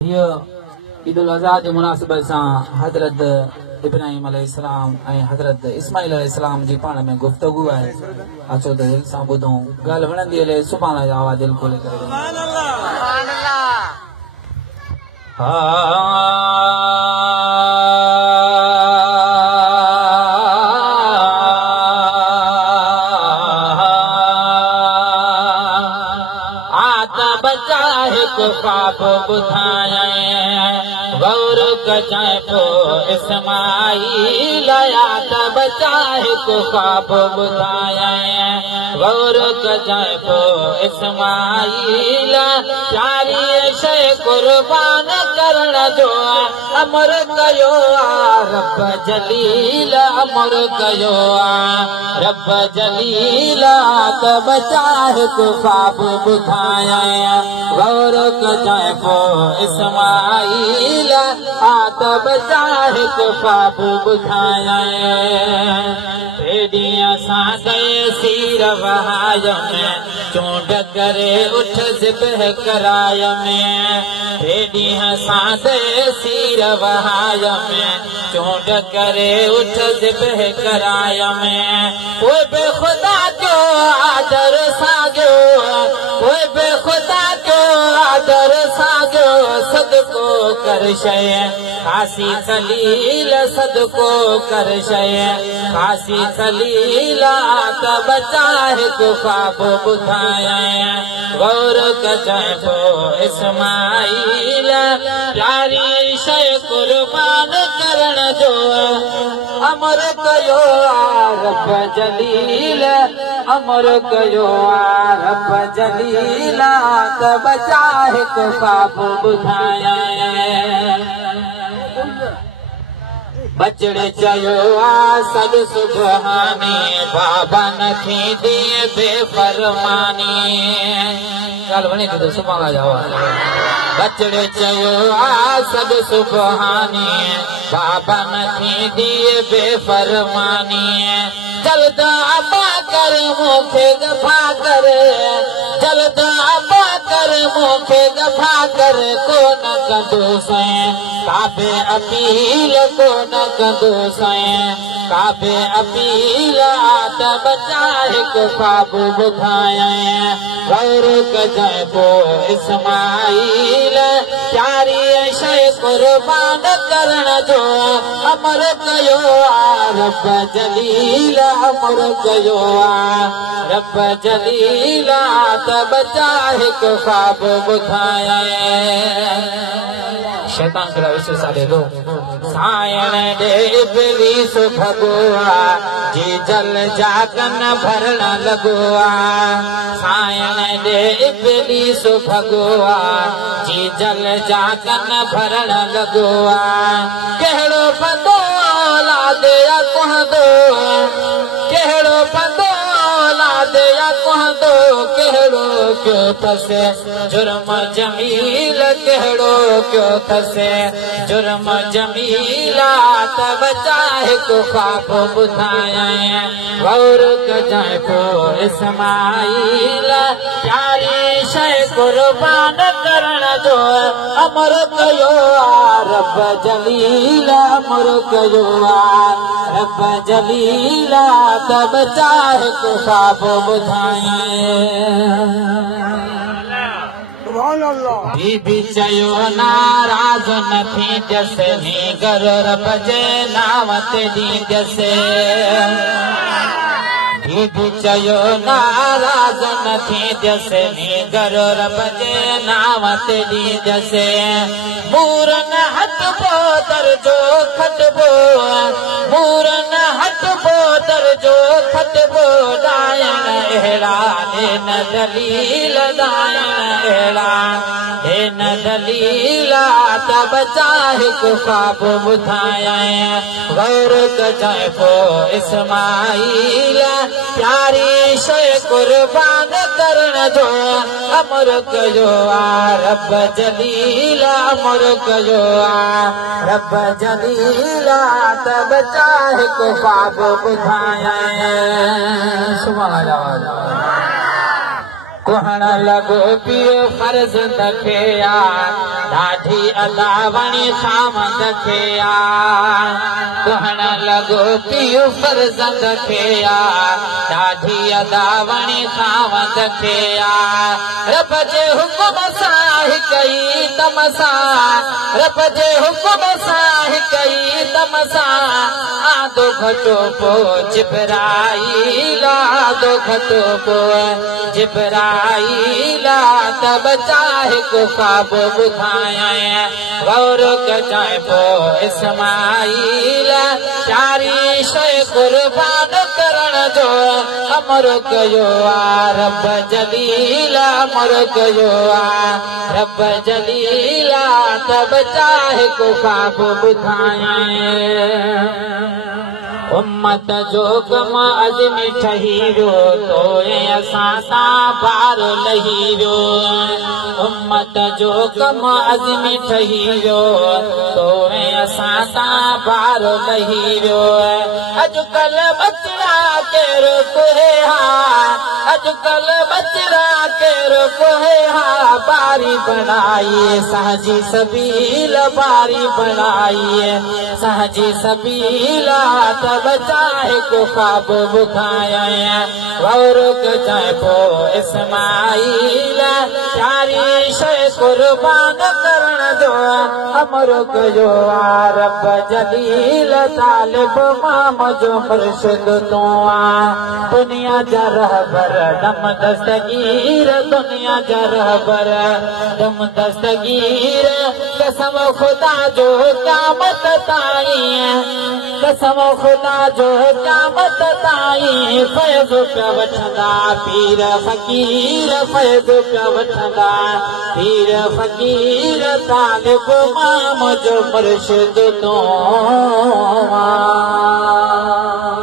ये ईद उल अज़हा जे मुनासिबत सां हज़रत इब्राहिम अलैहिस्सलाम ऐं हज़रत इस्माइल अलैहिस्सलाम जी पाण में गुफ्तगू आहे। अचो त दिलि सां ॿुधूं, ॻाल्हि वणंदी हले सुभाणे जा आवाज़ दिलि खोले करे ख्वाब बुधाया गौर कजाए पो इस्माइल आत बचाए को ख्वाब बुधाया गौर कजाए पो इस्माइल प्यारी शय कुर्बान करण जो अमर कयो रब जलील अमर कयो रब जलील आत बचाए को ख्वाब बुधाया गौर कजाए पो इस्माइल आत बचाए को ख्वाब बुधाया ॾींहं सां गए सीर वहाय में चूंड करे उठ ज़िबह कराय में ॾींहं सां गए सीर वहाय में चूंड करे उठ ज़िबह कराय में कोई बे खुदा जो आदर साॻियो कोई बे खुदा जो आदर साॻियो सदको कर शय खासी खलील सदको कर शय खासी खलील आत बचाए को ख्वाब बुधाया गौर कजाए पो इस्माइल प्यारी शय कुर्बान करण जो अमर कयो रब जलील अमर कयो रब जलील आत बचाए को ख्वाब बुधाया बचड़े चयो सद सुबहानी बाबा न थी दिए बेफरमानी ॻाल्हि वणे थी त सुभाणे जा बचड़े चयो सद सुबहानी बाबा न थी दिए बेफरमानी जल्द अबा कर मूंखे दफ़ा कर जल्द अबा कर मूंखे दफ़ा कर कोन कंदो सैं काबे अपील कोन कंदो सैं काबे अपील आत बचाए को ख्वाब बुधाया गौर कजाए पो इस्माइल प्यारी शय कुर्बान करण जो अमर कयो रब जलील अमर कयो रब जलील आत बचाए को ख्वाब बुधाया शैतान करा विशेष सारे लो सायण दे इब्लीस भगोआ जी जल जागन भरण लगोआ सायण दे इब्लीस भगोआ जी जल जागन भरण लगोआ कहिड़ो बंदो लादे कुहंदो कहिड़ो बंदो लादे कुहंदो कहिड़ो क्यों थसे जुर्म जमील कहिड़ो क्यों थसे जुर्म जमील आत बचाए को ख्वाब बुधाया गौर कजाए पो इस्माइल प्यारी शय कुर्बान करण जो अमर कयो रब जलील अमर कयो रब जलील आत बचाए को ख्वाब बुधाया बीबी चयो नाराज न थी जसे नी घर रब जे नाम ते दी जसे बीबी चयो नाराज न थी जसे नी घर रब जे नाम ते दी जसे मूरन हथ पोतर जो खटबो मूरन हथ पोतर जो खटबो दायण अहिड़ा न दलील दायण अहिड़ा न दलील आत बचाए को ख्वाब बुधाया गौर कजाए पो इस्माइल प्यारी शय कुर्बान करण जो अमर कयो रब जलील अमर कयो रब जलील आत बचाए को ख्वाब बुधाया सुभाणे कुहण लगो पियो फर्ज दखिया ॾाढी अदावणी सामंद खिया कुहण लगो पियो फर्ज दखिया ॾाढी अदावणी सामंद खिया रब जे हुकुम सां हिकई तम सां रब जे हुकुम सां हिकई तम सां आदो घटो पो जिब्राईल आदो घटो पो जिब्राईल तब चाहे को ख्वाब बुधाया गौर कजाए पो इस्माईल चारी शय कुर्बान करण जो अमर कयो आ रब जलील अमर कयो आ रब जलील तब चाहे को ख्वाब बुधाया उम्मत जो कम अज़मी ठही वियो तोरे असां सां पार लही वियो उम्मत जो कम अज़मी ठही वियो तोरे असां सां पार लही वियो अॼुकल्ह बचड़ा केरु कोहे हा अॼुकल्ह बचड़ा केरु कोहे हा बारी बनाई सहजी सबील बारी बनाई सहजी सबील बचाए को ख्वाब बुखाया गौर कजाए पो इस्माईल चारी शय कुर्बान करण जो अमर कयो आ रब जलील तालिब माम जो मुर्शिद तू आ दुनिया जा रहबर दम दस्तगीर दुनिया जा रहबर दम दस्तगीर कसम खुदा जो क़यामत ताईं कसम खुदा जो क़यामत ताईं फैज़ पिया वठंदा पीर फ़कीर फैज़ पिया वठंदा पीर फ़कीर तालिब माम जो मुर्शिद तू